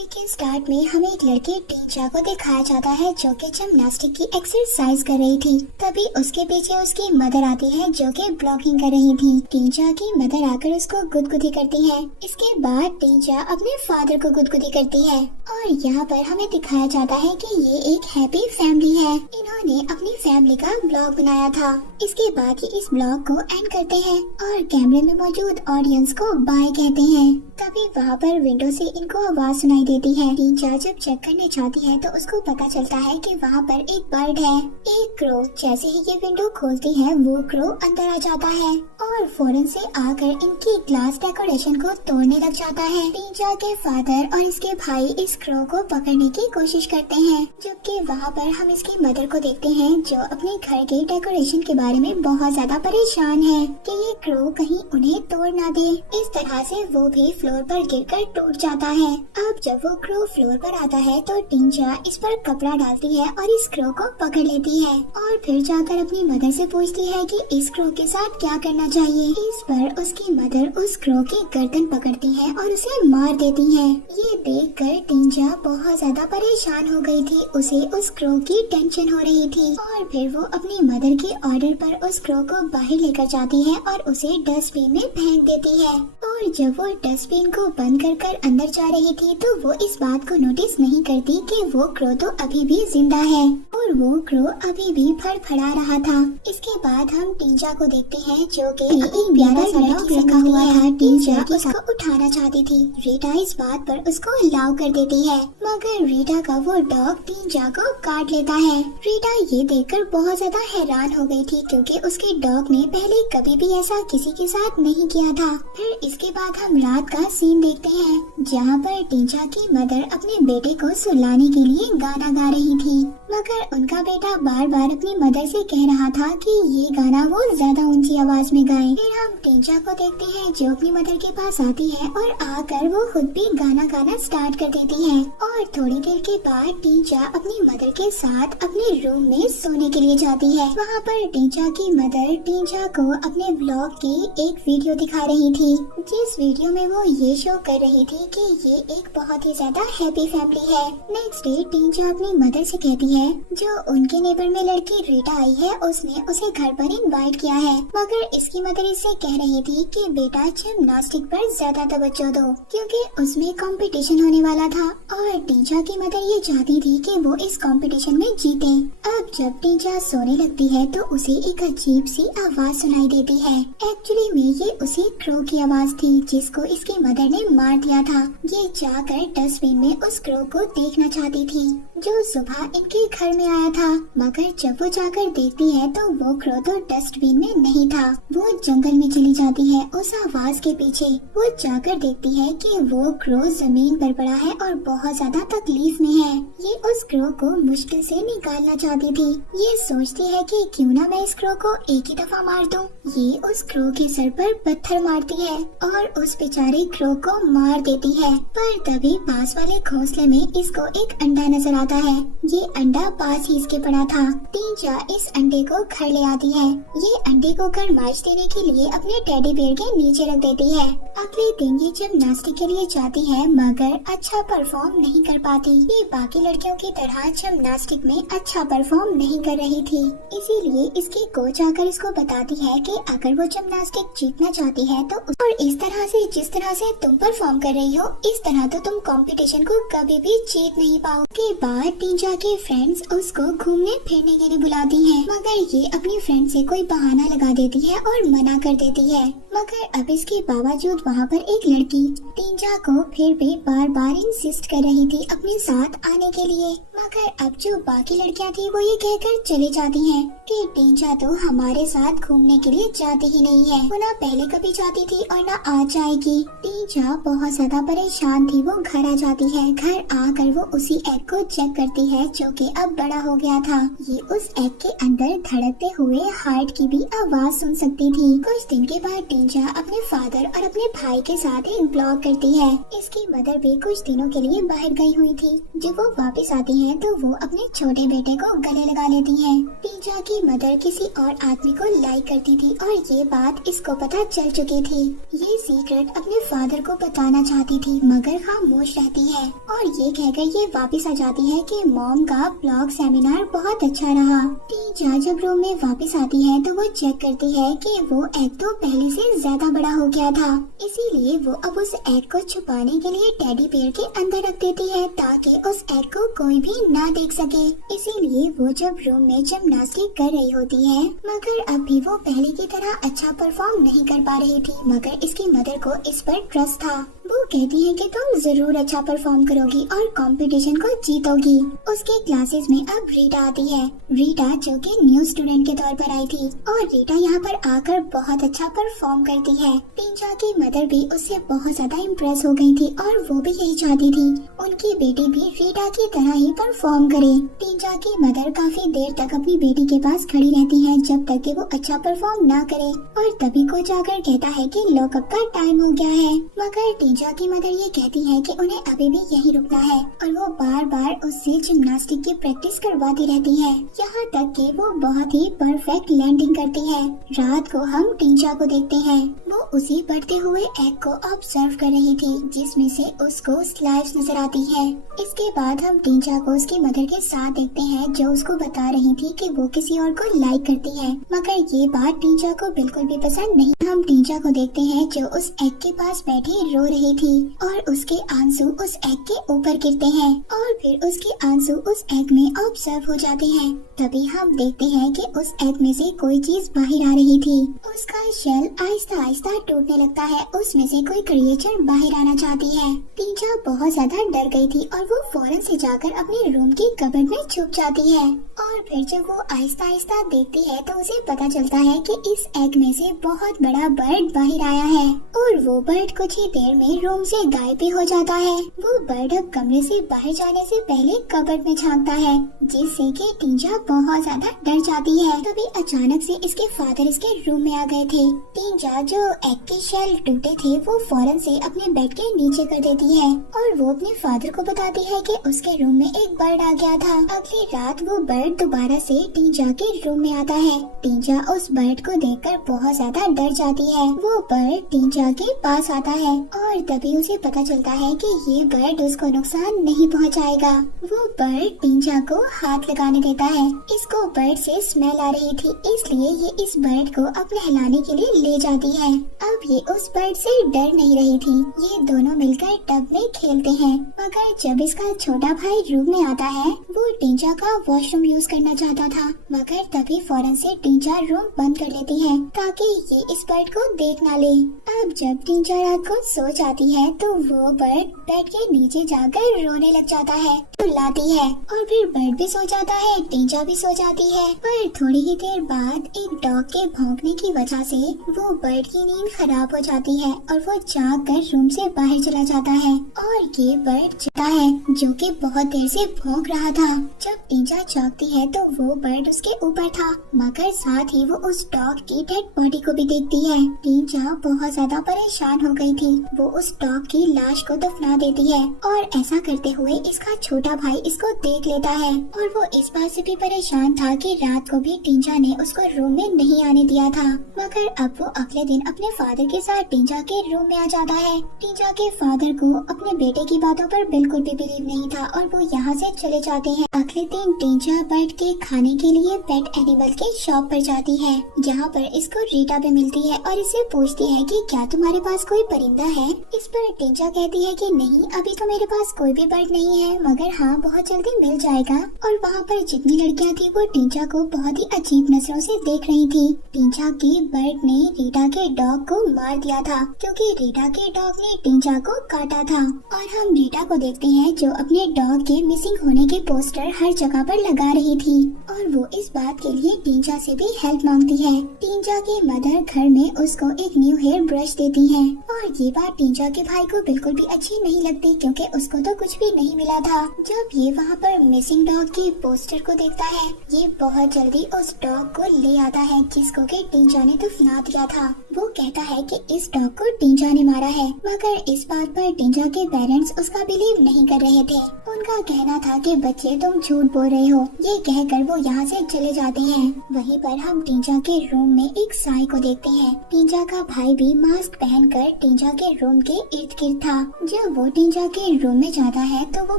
Movie के start में हमें एक लड़की टीजा को दिखाया जाता है जो कि जिम्नास्टिक की एक्सरसाइज कर रही थी। तभी उसके पीछे उसकी मदर आती है जो कि ब्लॉगिंग कर रही थी। टीजा की मदर आकर उसको गुदगुदी करती है। इसके बाद टीजा अपने फादर को गुदगुदी करती है और यहाँ पर हमें दिखाया जाता है कि ये एक हैप्पी फैमिली है। इन्होंने अपनी फैमिली का ब्लॉग बनाया था। इसके बाद ये इस ब्लॉग को एंड करते हैं और कैमरे में मौजूद ऑडियंस को बाय कहते हैं। तभी वहाँ पर विंडो से इनको आवाज सुनाई देती है। टीजा जब चेक करने जाती है तो उसको पता चलता है कि वहाँ पर एक बर्ड है, एक क्रो। जैसे ही ये विंडो खोलती है वो क्रो अंदर आ जाता है और फौरन से आकर इनकी ग्लास डेकोरेशन को तोड़ने लग जाता है। टीजा के फादर और इसके भाई इस क्रो को पकड़ने की कोशिश करते हैं, जबकि वहाँ पर हम इसकी मदर को देखते हैं जो अपने घर के डेकोरेशन के बारे में बहुत ज्यादा परेशान है कि ये क्रो कहीं उन्हें तोड़ ना दे। इस तरह से वो भी फ्लोर पर गिरकर टूट जाता है। अब जब वो क्रो फ्लोर पर आता है तो टीजा इस पर कपड़ा डालती है और इस क्रो को पकड़ लेती है और फिर जाकर अपनी मदर से पूछती है कि इस क्रो के साथ क्या करना चाहिए। इस पर उसकी मदर उस क्रो की गर्दन पकड़ती है और उसे मार देती है। ये देखकर टीजा बहुत ज्यादा परेशान हो गई थी। उसे उस क्रो की टेंशन हो रही थी और फिर वो अपनी मदर के ऑर्डर पर उस क्रो को बाहर लेकर जाती है और उसे डस्टबिन में फेंक देती है। और जब वो डस्टबिन को बंद कर अंदर जा रही थी तो वो इस बात को नोटिस नहीं करती कि वो क्रो तो अभी भी जिंदा है और वो क्रो अभी भी फड़फड़ा रहा था। इसके बाद हम टीजा को देखते हैं जो कि एक प्यारा सा डॉग रखा हुआ था। टीजा उसको उठाना चाहती थी। रीटा इस बात पर उसको अलाउ कर देती है, मगर रीटा का वो डॉग टीजा को काट लेता है। रीटा ये देखकर बहुत ज्यादा हैरान हो गई थी क्योंकि उसके डॉग ने पहले कभी भी ऐसा किसी के साथ नहीं किया था। फिर इसके बाद हम रात का सीन देखते हैं जहाँ पर टीजा की मदर अपने बेटे को सुलाने के लिए गाना गा रही थी, मगर उनका बेटा बार बार अपनी मदर से कह रहा था कि ये गाना वो ज्यादा ऊंची आवाज में गाए। फिर हम टीजा को देखते हैं जो अपनी मदर के पास आती है और आकर वो खुद भी गाना गाना स्टार्ट कर देती है। और थोड़ी देर के बाद टीजा अपनी मदर के साथ अपने रूम में सोने के लिए जाती है। वहाँ पर टीजा की मदर टीजा को अपने ब्लॉग की एक वीडियो दिखा रही थी, जिस वीडियो में वो ये शो कर रही थी कि ये एक बहुत ही ज्यादा हैप्पी फैमिली है। नेक्स्ट डे टीजा अपनी मदर से कहती है जो उनके नेबर में लड़की रीटा आई है उसने उसे घर पर इनवाइट किया है, मगर इसकी मदर इससे कह रही थी कि बेटा जिम्नास्टिक पर ज्यादा तवज्जो दो क्योंकि उसमें कंपटीशन होने वाला था और टीजा की मदर ये चाहती थी कि वो इस कंपटीशन में जीते। अब जब टीजा सोने लगती है तो उसे एक अजीब सी आवाज सुनाई देती है। एक्चुअली में ये उसी क्रो की आवाज थी जिसको इसकी मदर ने मार दिया था। ये जाकर डस्टबिन में उस क्रो को देखना चाहती थी जो सुबह इनके घर में आया था, मगर जब वो जाकर देखती है तो वो क्रो तो डस्टबिन में नहीं था। वो जंगल में चली जाती है उस आवाज के पीछे। वो जाकर देखती है कि वो क्रो जमीन पर पड़ा है और बहुत ज्यादा तकलीफ में है। ये उस क्रो को मुश्किल से निकालना चाहती थी। ये सोचती है कि क्यों ना मैं इस क्रो को एक ही दफा मार दूं। ये उस क्रो के सर पर पत्थर मारती है और उस बेचारे क्रो को मार देती है। पर तभी पास वाले घोंसले में इसको एक अंडा नजर आता है। ये अंडा पास ही इसके पड़ा था। टीजा इस अंडे को घर ले आती है। ये अंडे को गरमाइश देने के लिए अपने टेडी बेयर के नीचे रख देती है। अगले दिन ये जिम्नास्टिक के लिए जाती है मगर अच्छा परफॉर्म नहीं कर पाती। ये बाकी लड़कियों की तरह जिम्नास्टिक में अच्छा परफॉर्म नहीं कर रही थी, इसीलिए इसकी कोच आकर इसको बताती है कि अगर वो जिम्नास्टिक जीतना चाहती है तो और इस तरह से जिस तरह से तुम परफॉर्म कर रही हो इस तरह तो तुम कंपटीशन को कभी भी जीत नहीं पाओ। के बाद टीजा के फ्रेंड्स उसको घूमने फिरने के लिए बुलाती हैं, मगर ये अपनी फ्रेंड से कोई बहाना लगा देती है और मना कर देती है। मगर अब इसके बावजूद वहाँ पर एक लड़की टीजा को फिर भी बार बार इंसिस्ट कर रही थी अपने साथ आने के लिए, मगर अब जो बाकी लड़कियाँ थी वो ये कहकर चली जाती हैं कि टीजा तो हमारे साथ घूमने के लिए जाती ही नहीं है। वो ना पहले कभी जाती थी और ना आज जाएगी। टीजा बहुत ज्यादा परेशान थी। वो घर आ जाती है। घर आकर वो उसी एग को चेक करती है जो कि अब बड़ा हो गया था। ये उस एग के अंदर धड़कते हुए हार्ट की भी आवाज सुन सकती थी। कुछ दिन के बाद टीजा अपने फादर और अपने भाई के साथ एक ब्लॉग करती है। इसकी मदर भी कुछ दिनों के लिए बाहर गई हुई थी। जब वो वापस आती है तो वो अपने छोटे बेटे को गले लगा लेती है। टीजा की मदर किसी और आदमी को लाइक करती थी और ये बात इसको पता चल चुकी थी। ये सीक्रेट अपने फादर को बताना चाहती थी मगर खामोश खुश रहती है और ये कहकर ये वापस आ जाती है कि मॉम का ब्लॉग सेमिनार बहुत अच्छा रहा। टीजा जब रूम में वापस आती है तो वो चेक करती है कि वो एग तो पहले से ज्यादा बड़ा हो गया था, इसीलिए वो अब उस एग को छुपाने के लिए टेडी बेयर के अंदर रख देती है ताकि उस एग को कोई भी ना देख सके। इसीलिए वो जब रूम में जिम्नास्टिक कर रही होती है मगर अब भी वो पहले की तरह अच्छा परफॉर्म नहीं कर पा रही थी, मगर इसकी मदर को इस पर ट्रस्ट था। वो कहती है कि तुम जरूर अच्छा परफॉर्म करोगी और कंपटीशन को जीतोगी। उसके क्लासेस में अब रीटा आती है। रीटा जो कि न्यू स्टूडेंट के तौर पर आई थी और रीटा यहाँ पर आकर बहुत अच्छा परफॉर्म करती है। टीजा की मदर भी उससे बहुत ज्यादा इम्प्रेस हो गई थी और वो भी यही चाहती थी उनकी बेटी भी रीटा की तरह ही परफॉर्म करे। टीजा की मदर काफी देर तक अपनी बेटी के पास खड़ी रहती है जब तक कि वो अच्छा परफॉर्म ना करे और तभी को जाकर कहता है कि लॉकअप का टाइम हो गया है, मगर टीजा की मदर ये कहती है कि उन्हें अभी भी यहीं रुकना है और वो बार बार उससे जिम्नास्टिक की प्रैक्टिस करवाती रहती है, यहाँ तक कि वो बहुत ही परफेक्ट लैंडिंग करती है। रात को हम टीजा को देखते हैं, वो उसी बढ़ते हुए एग को ऑब्जर्व कर रही थी जिसमें से उसको स्लाइव्स नजर आती है। इसके बाद हम टीजा को उसकी मदर के साथ देखते हैं जो उसको बता रही थी कि वो किसी और को लाइक करती है, मगर ये बात टीजा को बिल्कुल भी पसंद नहीं। हम टीजा को देखते हैं जो उस एग के पास बैठी रो रही थी और उसके आंसू उस एग के ऊपर गिरते हैं और फिर उसके आंसू उस एग में ऑब्जर्व हो जाते हैं। तभी हम देखते हैं कि उस एग में से कोई चीज बाहर आ रही थी। उसका शेल आहिस्ता आहिस्ता टूटने लगता है, उसमें से कोई क्रिएचर बाहर आना चाहती है। टीजा बहुत ज्यादा डर गई थी और वो फौरन से जाकर अपने रूम की कबर्ड में छुप जाती है और फिर जब वो आहिस्ता आहिस्ता देखती है तो उसे पता चलता है कि इस एग में से बहुत बड़ा बर्ड बाहर आया है और वो बर्ड कुछ ही देर में रूम से गायब भी हो जाता है। वो बर्ड अब कमरे से बाहर जाने से पहले कबर्ड में झांकता है जिससे कि टीजा बहुत ज्यादा डर जाती है। तभी अचानक से इसके फादर इसके रूम में आ गए थे। टीजा जो एग के शेल टूटे थे वो फौरन से अपने बेड के नीचे कर देती है और वो अपने फादर को बताती है कि उसके रूम में एक बर्ड आ गया था। अगली रात वो बर्ड दोबारा से टीजा के रूम में आता है। टीजा उस बर्ड को देखकर बहुत ज्यादा डर जाती है। वो बर्ड टीजा के पास आता है और तभी उसे पता चलता है कि ये बर्ड उसको नुकसान नहीं पहुंचाएगा। वो बर्ड टीजा को हाथ लगाने देता है। इसको बर्ड से स्मेल आ रही थी इसलिए ये इस बर्ड को अब नहलाने के लिए ले जाती है। अब ये उस बर्ड से डर नहीं रही थी। ये दोनों मिलकर टब में खेलते हैं, मगर जब इसका छोटा भाई रूम में आता है वो टीजा का वॉशरूम यूज करना चाहता था, मगर तभी फौरन से टीजा रूम बंद कर लेती है ताकि ये इस बर्ड को देख ना ले। अब जब टीजा रात को सो जाती है तो वो बर्ड बेड के नीचे जाकर रोने लग जाता है, चिल्लाती है और फिर बर्ड भी सो जाता है, टीजा भी सो जाती है। पर थोड़ी ही देर बाद एक डॉग के भौंकने की वजह से वो बर्ड की नींद खराब हो जाती है और वो जाग कर रूम से बाहर चला जाता है और ये बर्ड जाता है जो कि बहुत देर से भौंक रहा था। जब टीजा जागती है तो वो बर्ड उसके ऊपर था, मगर साथ ही वो उस डॉग की डेड बॉडी को भी देखती है। टीजा बहुत ज्यादा परेशान हो गई थी। वो उस डॉग की लाश को दफना देती है और ऐसा करते हुए इसका छोटा भाई इसको देख लेता है और वो इस बात से भी परेशान था कि रात को भी टीजा ने उसको रूम में नहीं आने दिया था, मगर अब वो अगले दिन अपने फादर के साथ टीजा के रूम में आ जाता है। टीजा के फादर को अपने बेटे की बातों पर बिल्कुल भी बिलीव नहीं था और वो यहाँ से चले जाते हैं। अगले दिन टीजा बर्ड के खाने के लिए पेट एनिमल के शॉप पर जाती है जहाँ पर इसको रीटा भी मिलती है और इससे पूछती है कि क्या तुम्हारे पास कोई परिंदा है। इस पर टीजा कहती है कि नहीं, अभी तो मेरे पास कोई भी बर्ड नहीं है, मगर हाँ बहुत जल्दी मिल जाएगा। और वहाँ पर जितनी लड़कियाँ थी वो टीजा को बहुत ही अजीब नजरों से देख रही थी। टीजा की बर्ड ने रीटा के डॉग को मार दिया था क्योंकि रीटा के डॉग ने टीजा को काटा था। और हम रीटा को देखते हैं जो अपने डॉग के मिसिंग होने के पोस्टर हर जगह पर लगा रही थी और वो इस बात के लिए टीजा से भी हेल्प मांगती है। टीजा की मदर घर में उसको एक न्यू हेयर ब्रश देती है और ये बात टीजा के भाई को बिल्कुल भी अच्छी नहीं लगती क्योंकि उसको तो कुछ भी नहीं मिला था। जब ये वहाँ पर मिसिंग डॉग के पोस्टर को देखता है ये बहुत जल्दी उस डॉग को ले आता है जिसको कि टीजा ने दफना दिया था। वो कहता है कि इस डॉग को टीजा ने मारा है, मगर इस बात पर टीजा के पेरेंट्स उसका बिलीव नहीं कर रहे थे। उनका कहना था कि बच्चे तुम झूठ बोल रहे हो। ये कहकर वो यहाँ से चले जाते हैं। वहीं पर हम टीजा के रूम में एक साई को देखते हैं टींजा का भाई भी मास्क पहनकर टींजा के रूम के इर्द गिर्द था। जब वो टींजा के रूम में जाता है तो वो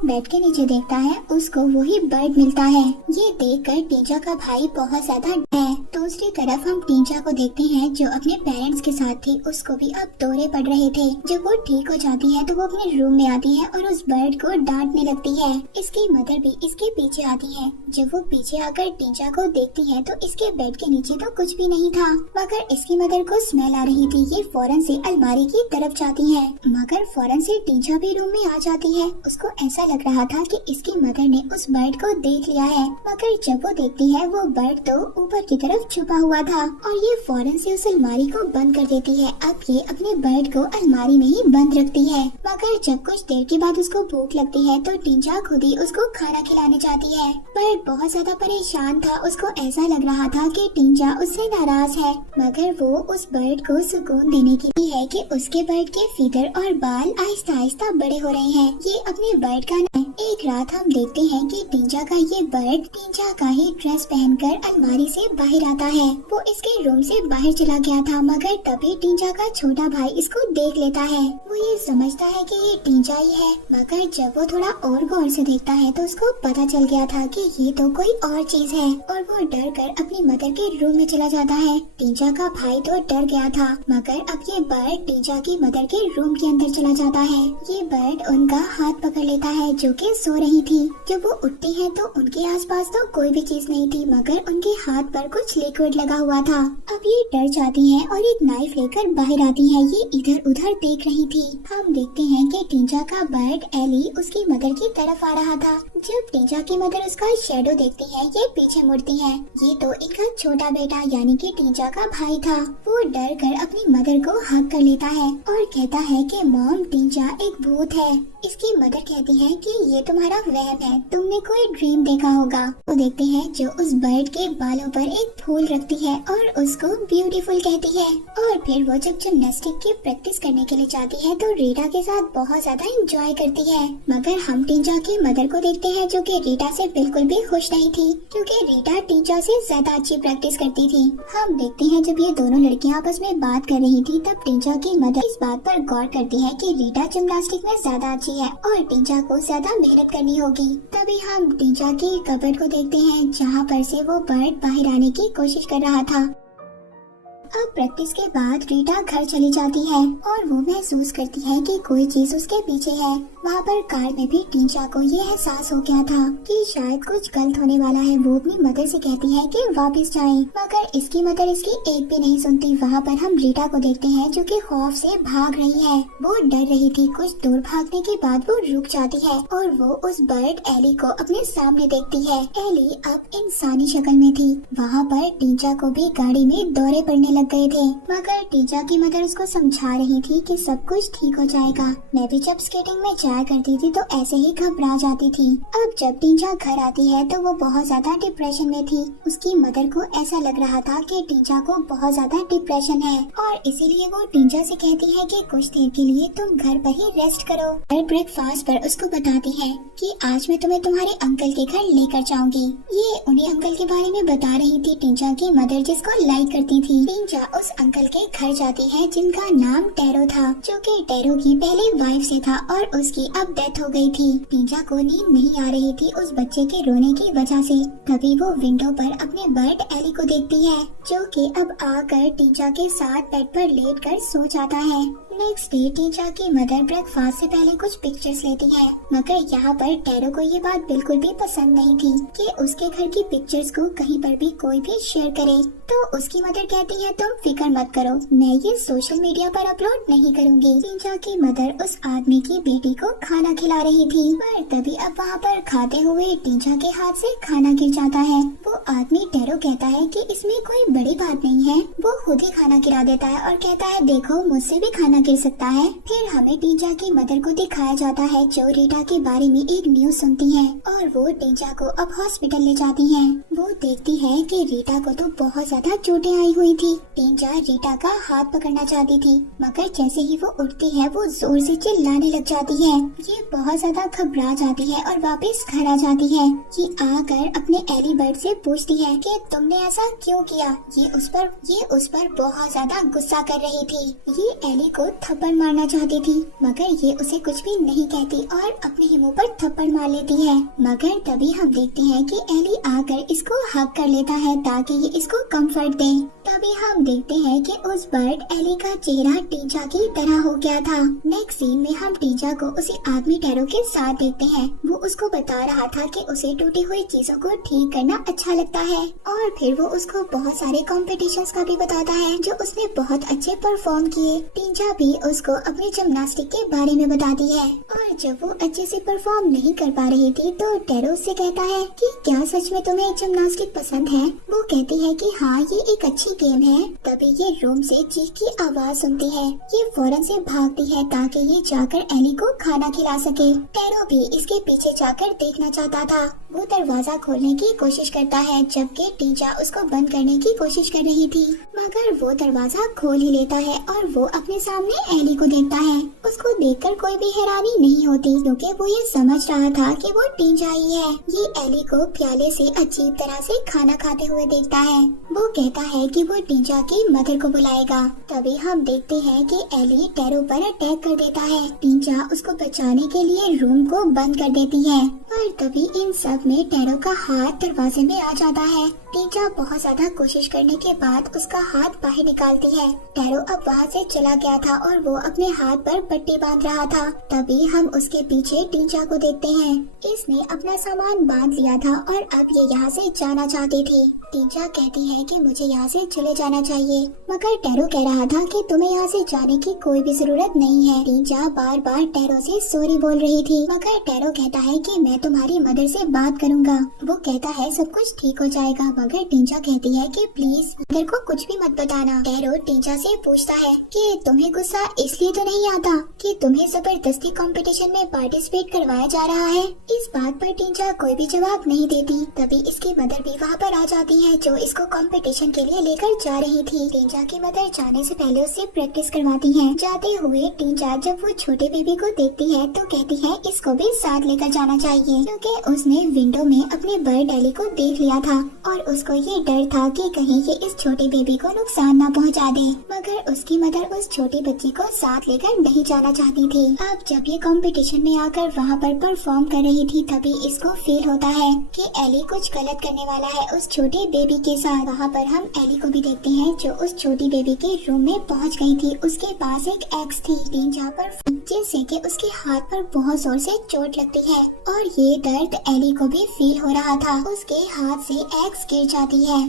बेड के नीचे देखता है उसको वही बर्ड मिलता है। ये देखकर टींजा का भाई बहुत ज्यादा है। दूसरी तरफ हम टींजा को देखते हैं जो अपने पेरेंट्स के साथ थी, उसको भी अब दौरे पड़ रहे थे। जब वो ठीक हो जाती है तो वो अपने रूम में आती है और उस बर्ड को डांटने लगती है। इसकी मदर भी इसके पीछे आती है। जब वो पीछे आकर टींजा को देखती है तो इसके बेड के नीचे तो कुछ भी नहीं था, मगर इसकी मदर को स्मेल आ रही थी। ये फौरन से अलमारी की तरफ जाती है, मगर फौरन से टींजा भी रूम में आ जाती है। उसको ऐसा लग रहा था कि इसकी मदर ने उस बर्ड को देख लिया है, मगर जब वो देखती है वो बर्ड तो ऊपर की तरफ छुपा हुआ था और ये फौरन से उस अलमारी को बंद कर देती है। अब ये अपने बर्ड को अलमारी में ही बंद रखती है, मगर जब कुछ देर के बाद उसको भूख लगती है तो टींजा खुद ही उसको खाना खिलाने जाती है। बर्ड बहुत ज्यादा परेशान था, उसको ऐसा लग रहा था कि टींजा उससे नाराज है, मगर वो उस बर्ड को सुकून देने के लिए है कि उसके बर्ड के फीदर और बाल आहिस्ता आहिस्ता बड़े हो रहे हैं। ये अपने बर्ड का है। एक रात हम देखते हैं कि टींजा का ये बर्ड टींजा का ही ड्रेस पहनकर अलमारी से बाहर आता है। वो इसके रूम से बाहर चला गया था, मगर तभी टींजा का छोटा भाई इसको देख लेता है। वो ये समझता है कि ये टींजा ही है, मगर जब वो थोड़ा और गौर से देखता है तो उसको पता चल गया था कि ये तो कोई और चीज है और वो डर कर अपनी मदर के रूम में चला जाता है। टींजा का भाई तो डर गया था, मगर अब ये बर्ड टींजा की मदर के रूम के अंदर चला जाता है। ये बर्ड उनका हाथ पकड़ लेता है जो कि सो रही थी। जब वो उठती है तो उनके आसपास तो कोई भी चीज नहीं थी, मगर उनके हाथ पर कुछ लिक्विड लगा हुआ था। अब ये डर जाती है और एक नाइफ लेकर बाहर आती है। ये इधर उधर देख रही थी। हम देखते हैं कि टींजा का बर्ड एली उसकी मदर की तरफ आ रहा था। जब टींजा की मदर उसका शेडो देखती है ये पीछे मुड़ती है। ये तो इनका छोटा बेटा यानी कि टींजा का भाई था। वो डर कर अपनी मदर को हक कर लेता है और कहता है कि मॉम, टींजा एक भूत है। इसकी मदर कहती है कि ये तुम्हारा वहम है, तुमने कोई ड्रीम देखा होगा। वो देखते हैं जो उस बर्ड के बालों पर एक फूल रखती है और उसको ब्यूटीफुल कहती है। और फिर वो जब जिम्नास्टिक की प्रैक्टिस करने के लिए जाती है तो रीटा के साथ बहुत ज्यादा एंजॉय करती है। मगर हम टींजा की मदर को देखते हैं जो कि रीटा से बिल्कुल भी खुश नहीं थी, क्योंकि रीटा टींजा से ज्यादा अच्छी प्रैक्टिस करती थी। हम देखते हैं जब ये दोनों लड़कियां आपस में बात कर रही थी तब टींजा की मदर इस बात पर गौर करती है कि रीटा जिम्नास्टिक में ज्यादा अच्छी है और टींजा को ज्यादा मेहनत करनी होगी। तभी हम टींजा की कबर्ड को देखते हैं जहाँ पर से वो बर्ड बाहर आने की कोशिश कर रहा था। अब प्रैक्टिस के बाद रीटा घर चली जाती है और वो महसूस करती है कि कोई चीज उसके पीछे है। वहाँ पर कार में भी टींजा को ये एहसास हो गया था कि शायद कुछ गलत होने वाला है। वो अपनी मदर से कहती है कि वापस जाएं, मगर इसकी मदर इसकी एक भी नहीं सुनती। वहाँ पर हम रीटा को देखते हैं जो कि खौफ से भाग रही है। वो डर रही थी। कुछ दूर भागने के बाद वो रुक जाती है और वो उस बर्ड एली को अपने सामने देखती है। एली अब इंसानी शक्ल में थी। वहाँ पर टींजा को भी गाड़ी में दौरे पड़ने लग गए थे, मगर टींजा की मदर उसको समझा रही थी कि सब कुछ ठीक हो जाएगा। मैं भी जब स्केटिंग में जाया करती थी तो ऐसे ही घबरा जाती थी। अब जब टींजा घर आती है तो वो बहुत ज्यादा डिप्रेशन में थी। उसकी मदर को ऐसा लग रहा था कि टींजा को बहुत ज्यादा डिप्रेशन है और इसीलिए वो टींजा से कहती है कि कुछ देर के लिए तुम घर पर ही रेस्ट करो। और ब्रेकफास्ट पर उसको बताती है कि आज मैं तुम्हें तुम्हारे अंकल के घर लेकर जाऊंगी। ये उन्हीं अंकल के बारे में बता रही थी टींजा की मदर जिसको लाइक करती थी। टींजा उस अंकल के घर जाती है जिनका नाम टैरो था, जो कि टैरो की पहली वाइफ से था और उसकी अब डेथ हो गई थी। टींजा को नींद नहीं आ रही थी उस बच्चे के रोने की वजह से। तभी वो विंडो पर अपने बर्ड एली को देखती है जो कि अब आकर टींजा के साथ बेड पर लेटकर सो जाता है। नेक्स्ट डे टींजा की मदर ब्रेकफास्ट से पहले कुछ पिक्चर्स लेती है, मगर यहाँ पर टैरो को ये बात बिल्कुल भी पसंद नहीं थी कि उसके घर की पिक्चर्स को कहीं पर भी कोई भी शेयर करे। तो उसकी मदर कहती है तुम फिक्र मत करो, मैं ये सोशल मीडिया पर अपलोड नहीं करूँगी। टींजा की मदर उस आदमी की बेटी को खाना खिला रही थी, पर तभी अब वहाँ पर खाते हुए टींजा के हाथ से खाना गिर जाता है। वो आदमी टैरो कहता है कि इसमें कोई बड़ी बात नहीं है। वो खुद ही खाना गिरा देता है और कहता है देखो मुझसे भी खाना गिर सकता है। फिर हमें टींचा की मदर को दिखाया जाता है जो रीटा के बारे में एक न्यूज सुनती है और वो टींचा को अब हॉस्पिटल ले जाती है। वो देखती है कि रीटा को तो बहुत ज्यादा चोटें आई हुई थी। टींचा रीटा का हाथ पकड़ना चाहती थी, मगर जैसे ही वो उठती है वो जोर से चिल्लाने लग जाती है। ये बहुत ज्यादा घबरा जाती है और वापस घर आ जाती है। ये आकर अपने एली बर्ड से पूछती है कि तुमने ऐसा क्यों किया। ये उस पर बहुत ज्यादा गुस्सा कर रही थी। ये एली को थप्पड़ मारना चाहती थी, मगर ये उसे कुछ भी नहीं कहती और अपने ही मुंह पर थप्पड़ मार लेती है। मगर तभी हम देखते हैं कि एली आकर इसको हग कर लेता है ताकि ये इसको कंफर्ट दे। तभी हम देखते हैं कि उस बर्ड एली का चेहरा टींचा की तरह हो गया था। नेक्स्ट सीन में हम टींचा को उसी आदमी टैरो के साथ देखते हैं। वो उसको बता रहा था कि उसे टूटी हुई चीजों को ठीक करना अच्छा लगता है और फिर वो उसको बहुत सारे कॉम्पिटिशन्स का भी बताता है जो उसने बहुत अच्छे परफॉर्म किए। टींचा भी उसको अपने जिम्नास्टिक के बारे में बताती है और जब वो अच्छे से परफॉर्म नहीं कर पा रही थी तो टैरो से कहता है कि क्या सच में तुम्हें जिम्नास्टिक पसंद है। वो कहती है कि हाँ, ये एक अच्छी गेम है। तभी ये रूम से चीख की आवाज सुनती है। ये फौरन से भागती है ताकि ये जाकर एली को खाना खिला सके। टैरो भी इसके पीछे जाकर देखना चाहता था। वो दरवाजा खोलने की कोशिश करता है जबकि टींचा उसको बंद करने की कोशिश कर रही थी, मगर वो दरवाजा खोल ही लेता है और वो अपने सामने एली को देखता है। उसको देखकर कोई भी हैरानी नहीं होती क्योंकि वो ये समझ रहा था कि वो टींचा ही है। ये एली को प्याले से अजीब तरह से खाना खाते हुए देखता है। वो कहता है कि वो टींचा की मदर को बुलाएगा। तभी हम देखते हैं कि एली टैरो पर अटैक कर देता है। टींचा उसको बचाने के लिए रूम को बंद कर देती है, पर तभी इन सब में टैरो का हाथ दरवाजे में आ जाता है। टींचा बहुत ज्यादा कोशिश करने के बाद उसका हाथ बाहर निकालती है। टैरो अब वहाँ से चला गया था और वो अपने हाथ पर पट्टी बांध रहा था। तभी हम उसके पीछे टींचा को देखते हैं। इसने अपना सामान बांध लिया था और अब ये यहाँ से जाना चाहती थी। टींचा कहती है कि मुझे यहाँ से चले जाना चाहिए, मगर टैरो कह रहा था कि तुम्हें यहाँ से जाने की कोई भी जरूरत नहीं है। टींचा बार बार टैरो से सॉरी बोल रही थी, मगर टैरो कहता है कि मैं तुम्हारी मदर से बात करूँगा। वो कहता है सब कुछ ठीक हो जाएगा, मगर टींचा कहती है कि प्लीज मदर को कुछ भी मत बताना। टैरो टींचा से पूछता है कि तुम्हें गुस्सा इसलिए तो नहीं आता कि तुम्हें जबरदस्ती कंपटीशन में पार्टिसिपेट करवाया जा रहा है। इस बात पर टींचा कोई भी जवाब नहीं देती। तभी इसकी मदर भी वहाँ पर आ जाती है जो इसको कंपटीशन के लिए लेकर जा रही थी। टींचा की मदर जाने से पहले उससे प्रैक्टिस करवाती है। जाते हुए टींचा जब वो छोटे बेबी को देखती है तो कहती है इसको भी साथ लेकर जाना चाहिए, क्योंकि उसने विंडो में अपने बर्ड एली को देख लिया था और उसको ये डर था कि कहीं ये इस छोटे बेबी को नुकसान ना पहुंचा दे। मगर उसकी मदर उस छोटे बच्चे को साथ लेकर नहीं जाना चाहती थी। अब जब ये कंपटीशन में आकर वहाँ पर परफॉर्म कर रही थी तभी इसको फील होता है कि एली कुछ गलत करने वाला है उस छोटे बेबी के साथ। वहाँ पर हम एली को भी देखते हैं जो उस छोटी बेबी के रूम में पहुँच गई थी। उसके पास एक एक्स थी टींचा पर, जिससे कि उसके हाथ पर बहुत जोर से चोट लगती है और ये दर्द एली को भी फील हो रहा था। उसके हाथ से एक्स गिर जाती है,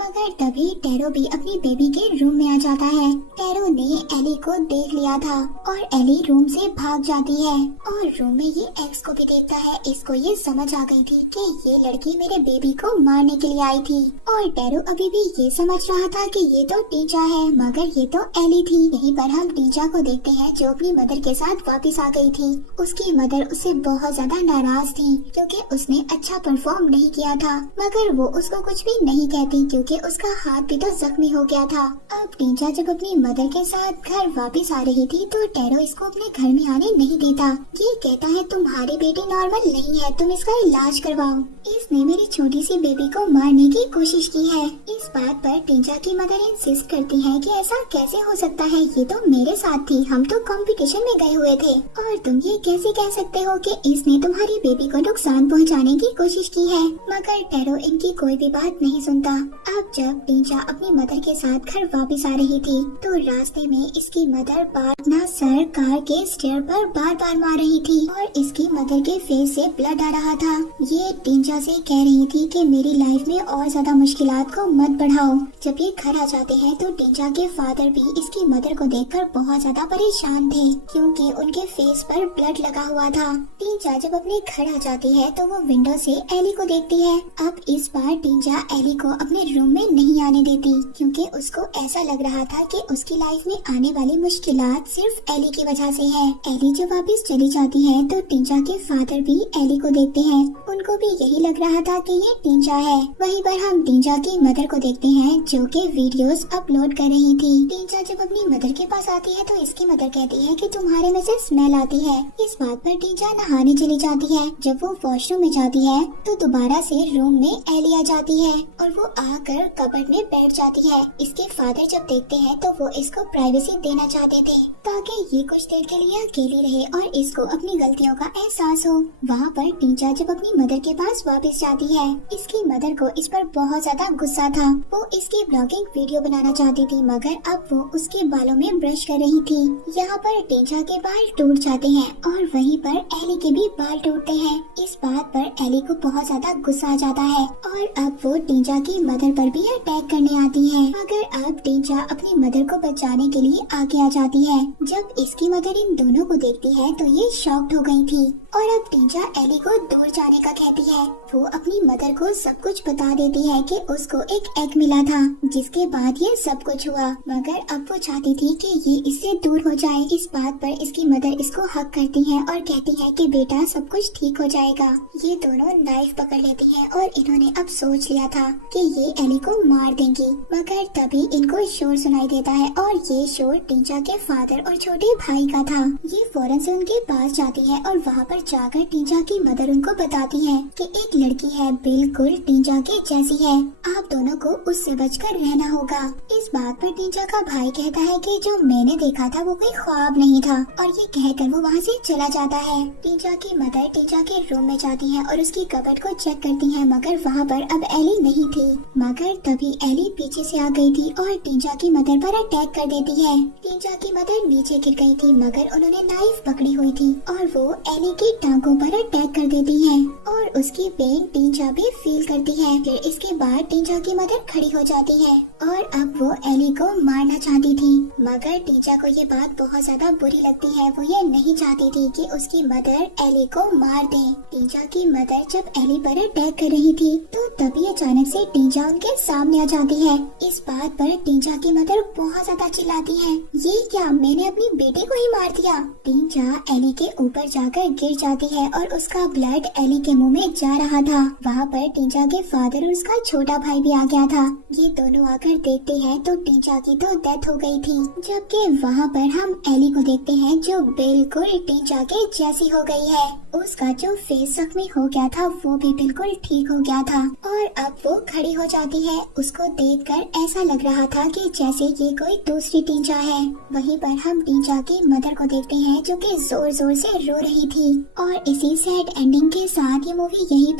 मगर तभी टैरो भी अपनी बेबी के रूम में आ जाता है। टैरो ने एली को देख लिया था और एली रूम से भाग जाती है और रूम में ये एक्स को भी देखता है। इसको ये समझ आ गई थी कि ये लड़की मेरे बेबी को मारने के लिए आई थी और टैरो अभी भी ये समझ रहा था कि ये तो टींचा है, मगर ये तो एली थी। यहीं पर हम टींचा को देखते हैं जो अपनी मदर के साथ वापस आ गई थी। उसकी मदर उससे बहुत ज्यादा नाराज थी क्योंकि उसने अच्छा परफॉर्म नहीं किया था, मगर वो उसको कुछ भी नहीं कहती क्योंकि उसका हाथ भी तो जख्मी हो गया था। अब टींचा जब अपनी मदर के साथ घर वापस आ रही थी तो टैरो इसको अपने घर में आने नहीं देता। ये कहता है तुम्हारी बेटी नॉर्मल नहीं है, तुम इसका इलाज करवाओ। इसने मेरी छोटी सी बेबी को मारने की कोशिश की है। इस बात पर टींचा की मदर इंसिस्ट करती है कि ऐसा कैसे हो सकता है, ये तो मेरे साथ थी, हम तो कंपटीशन में गए हुए थे और तुम ये कैसे कह सकते हो कि इसने तुम्हारी बेबी को नुकसान पहुँचाने की कोशिश की है। मगर टैरो इनकी कोई भी बात नहीं सुनता। अब जब टींचा अपनी मदर के साथ घर वापस आ रही थी तो रास्ते में इसकी मदर अपना सर कार के स्टेयर पर बार बार मार रही थी और इसकी मदर के फेस से ब्लड आ रहा था। ये टींचा से कह रही थी कि मेरी लाइफ में और ज्यादा मुश्किलात को मत बढ़ाओ। जब ये घर आ जाते हैं तो टीजा के फादर भी इसकी मदर को देखकर बहुत ज्यादा परेशान थे, क्योंकि उनके फेस पर ब्लड लगा हुआ था। टीजा जब अपने घर आ जाती है तो वो विंडो से एली को देखती है। अब इस बार टीजा एली को अपने रूम में नहीं आने देती, क्योंकि उसको ऐसा लग रहा था कि उसकी लाइफ में आने वाली मुश्किलात सिर्फ एली की वजह से है। एली जब वापस चली जाती है तो टीजा के फादर भी एली को देखते हैं। उनको भी यही लग रहा था कि ये टीजा है। वहीं पर हम टीजा की मदर को देखते हैं जो कि वीडियोस अपलोड कर रही थी। टीजा जब अपनी मदर के पास आती है तो इसकी मदर कहती है कि तुम्हारे में से स्मेल आती है। इस बात पर टीजा नहाने चली जाती है। जब वो वॉशरूम में जाती है तो दोबारा से रूम में एली आ जाती है और वो आकर कबर्ड में बैठ जाती है। इसके फादर जब देखते हैं तो वो इसको प्राइवेसी देना चाहते थे ताकि ये कुछ देर के लिए अकेली रहे और इसको अपनी गलतियों का एहसास हो। वहाँ पर टीजा जब अपनी मदर के पास वापस जाती है, इसकी मदर को इस पर बहुत ज्यादा गुस्सा था। वो इसकी ब्लॉगिंग वीडियो बनाना चाहती थी, मगर अब वो उसके बालों में ब्रश कर रही थी। यहाँ पर टीजा के बाल टूट जाते हैं और वहीं पर एली के भी बाल टूटते हैं। इस बात पर एली को बहुत ज्यादा गुस्सा आ जाता है और अब वो टीजा की मदर पर भी अटैक करने आती है, मगर अब टीजा अपनी मदर को बचाने के लिए आगे आ जाती है। जब इसकी मदर इन दोनों को देखती है तो ये शॉक्ड हो गई थी और अब टीजा एली को दूर जाने का कहती है। वो अपनी मदर को सब कुछ बता देती है कि उसको एक एग मिला था, जिसके बाद ये सब कुछ हुआ, मगर अब वो चाहती थी कि ये इससे दूर हो जाए। इस बात पर इसकी मदर इसको हक करती है और कहती है कि बेटा सब कुछ ठीक हो जाएगा। ये दोनों नाइफ पकड़ लेती हैं और इन्होंने अब सोच लिया था कि ये एली को मार देंगी, मगर तभी इनको शोर सुनाई देता है और ये शोर टीजा के फादर और छोटे भाई का था। ये फौरन से उनके पास जाती है और वहाँ पर जाकर टीजा की मदर उनको बताती है कि एक लड़की है बिल्कुल टीजा के जैसी है, आप दोनों को उससे बचकर रहना होगा। इस बात पर टीजा का भाई कहता है कि जो मैंने देखा था वो कोई ख्वाब नहीं था, और ये कहकर वो वहाँ से चला जाता है। टीजा की मदर टीजा के रूम में जाती है और उसकी कबर्ड को चेक करती है, मगर वहाँ पर अब एली नहीं थी। मगर तभी एली पीछे से आ गई थी और टीजा की मदर पर अटैक कर देती है। टीजा की मदर नीचे गिर गई थी, मगर उन्होंने नाइफ पकड़ी हुई थी और वो एली की टांगों पर अटैक कर देती है और उसकी पेन टीजा भी फील करती है। फिर इसके बाद टीजा की मदर खड़ी हो जाती है और अब वो एली को मारना चाहती थी, मगर टीजा को ये बात बहुत ज्यादा बुरी लगती है। वो ये नहीं चाहती थी कि उसकी मदर एली को मार दे। टीजा की मदर जब एली पर अटैक कर रही थी तो तभी अचानक से टीजा उनके सामने आ जाती है। इस बात पर टीजा की मदर बहुत ज्यादा चिल्लाती है, ये क्या, मैंने अपनी बेटी को ही मार दिया। टीजा एली के ऊपर जाकर गिर जाती है और उसका ब्लड एली के मुंह में जा रहा था। वहाँ पर टीजा के फादर और उसका छोटा भाई भी आ गया था। ये दोनों आकर देखते हैं तो टीजा की तो डेथ हो गई थी, जबकि वहाँ पर हम एली को देखते हैं जो बिल्कुल टीजा के जैसी हो गई है। उसका जो फेस जख्मी हो गया था वो भी बिल्कुल ठीक हो गया था और अब वो खड़ी हो जाती है। उसको देखकर ऐसा लग रहा था कि जैसे ये कोई दूसरी टीजा है। वहीं पर हम टीजा की मदर को देखते हैं जो कि जोर जोर से रो रही थी। और इसी सैड एंडिंग के साथ ये मूवी यहीं